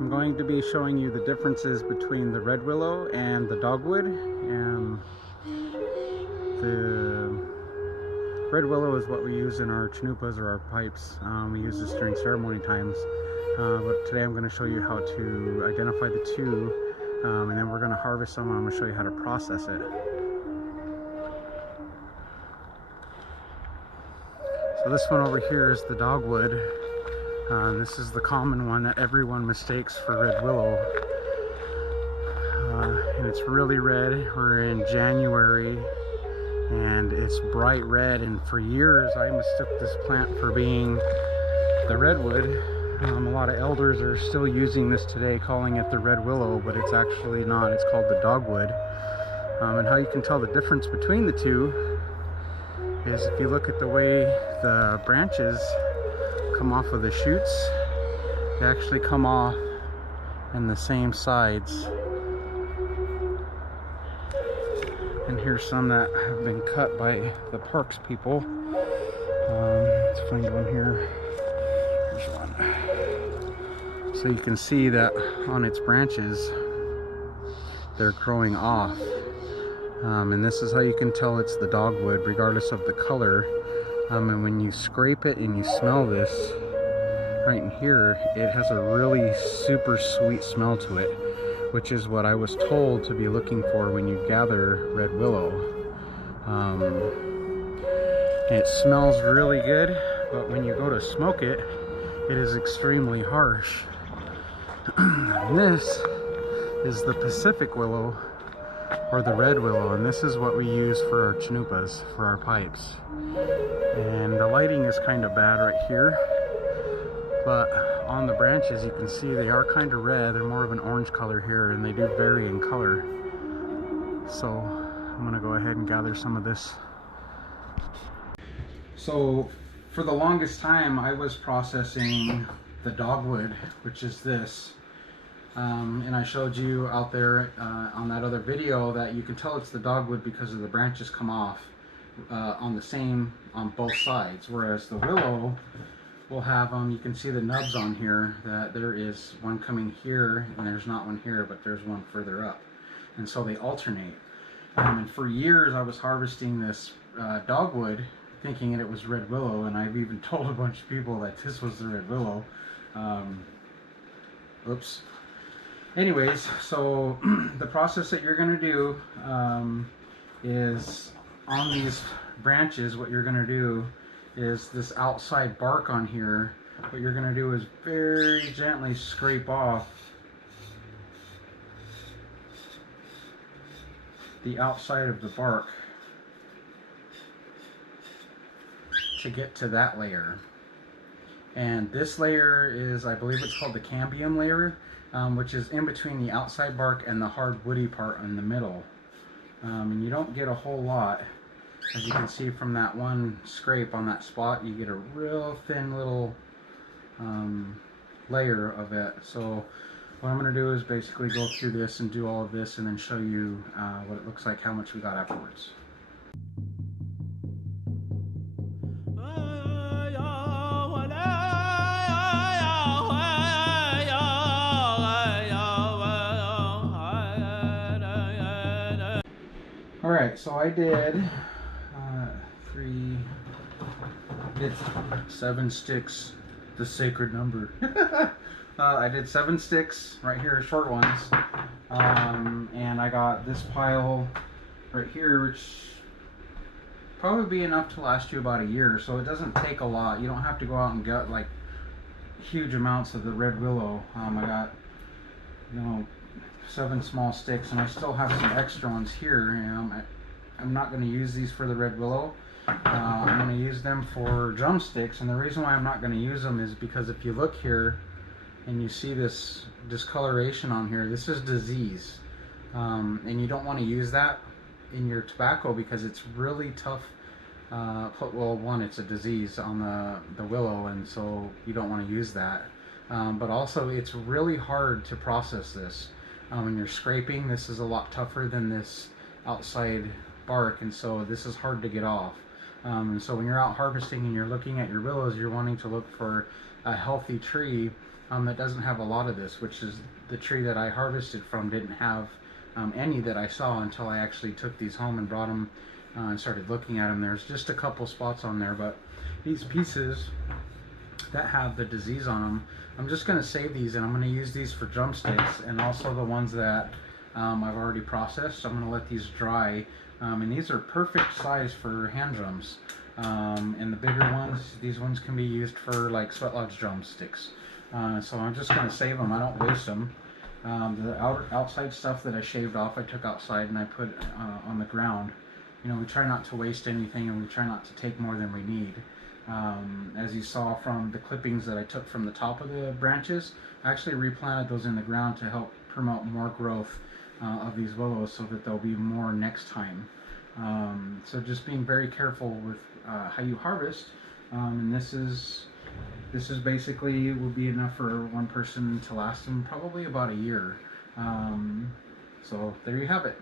I'm going to be showing you the differences between the red willow and the dogwood. The red willow is what we use in our chanupas or our pipes. We use this during ceremony times. But today I'm going to show you how to identify the two, and then we're going to harvest them and I'm going to show you how to process it. So this one over here is the dogwood. This is the common one that everyone mistakes for red willow. And it's really red. We're in January and it's bright red, and for years I mistook this plant for being the redwood. A lot of elders are still using this today, calling it the red willow, but it's actually not. It's called the dogwood. And how you can tell the difference between the two is if you look at the way the branches come off of the shoots. They actually come off in the same sides. And here's some that have been cut by the parks people. Let's find one here. Here's one. So you can see that on its branches they're growing off. And this is how you can tell it's the dogwood regardless of the color. And when you scrape it and you smell this right in here, it has a really super sweet smell to it, which is what I was told to be looking for when you gather red willow. It smells really good, but when you go to smoke it, it is extremely harsh. This is the Pacific willow, or the red willow, and this is what we use for our chanupas, for our pipes. And the lighting is kind of bad right here, but on the branches you can see they are kind of red. They're more of an orange color here, and they do vary in color. So I'm gonna go ahead and gather some of this. So for the longest time I was processing the dogwood, which is this. And I showed you out there on that other video that you can tell it's the dogwood because of the branches come off on both sides, whereas the willow will have you can see the nubs on here, that there is one coming here and there's not one here, but there's one further up, and so they alternate. And for years I was harvesting this dogwood thinking it was red willow, and I've even told a bunch of people that this was the red willow. Oops. Anyways, so the process that you're going to do is on these branches, what you're going to do is this outside bark on here, what you're going to do is very gently scrape off the outside of the bark to get to that layer. And this layer is, I believe it's called the cambium layer, which is in between the outside bark and the hard woody part in the middle. And you don't get a whole lot. As you can see from that one scrape on that spot, you get a real thin little layer of it. So what I'm going to do is basically go through this and do all of this and then show you what it looks like, how much we got afterwards. Alright, so I did 7 sticks, the sacred number. I did 7 sticks right here, short ones, and I got this pile right here, which probably be enough to last you about a year. So it doesn't take a lot. You don't have to go out and get like huge amounts of the red willow. I got you know, 7 small sticks, and I still have some extra ones here. I'm not going to use these for the Red Willow. I'm going to use them for drumsticks, and the reason why I'm not going to use them is because if you look here and you see this discoloration on here, this is disease, and you don't want to use that in your tobacco because it's really tough. Well, one, it's a disease on the willow, and so you don't want to use that. But also, it's really hard to process this. When you're scraping, this is a lot tougher than this outside bark, and so this is hard to get off. And so when you're out harvesting and you're looking at your willows, you're wanting to look for a healthy tree that doesn't have a lot of this, which is the tree that I harvested from didn't have any that I saw until I actually took these home and brought them and started looking at them. There's just a couple spots on there, but these pieces that have the disease on them, I'm just going to save these, and I'm going to use these for drumsticks, and also the ones that I've already processed. I'm going to let these dry, and these are perfect size for hand drums. And the bigger ones, these ones can be used for like sweat lodge drumsticks. So I'm just going to save them. I don't waste them. The outside stuff that I shaved off, I took outside and I put on the ground. You know, we try not to waste anything, and we try not to take more than we need. As you saw from the clippings that I took from the top of the branches, I actually replanted those in the ground to help promote more growth of these willows so that there'll be more next time. So just being very careful with how you harvest, and this is basically will be enough for one person to last them probably about a year. So there you have it.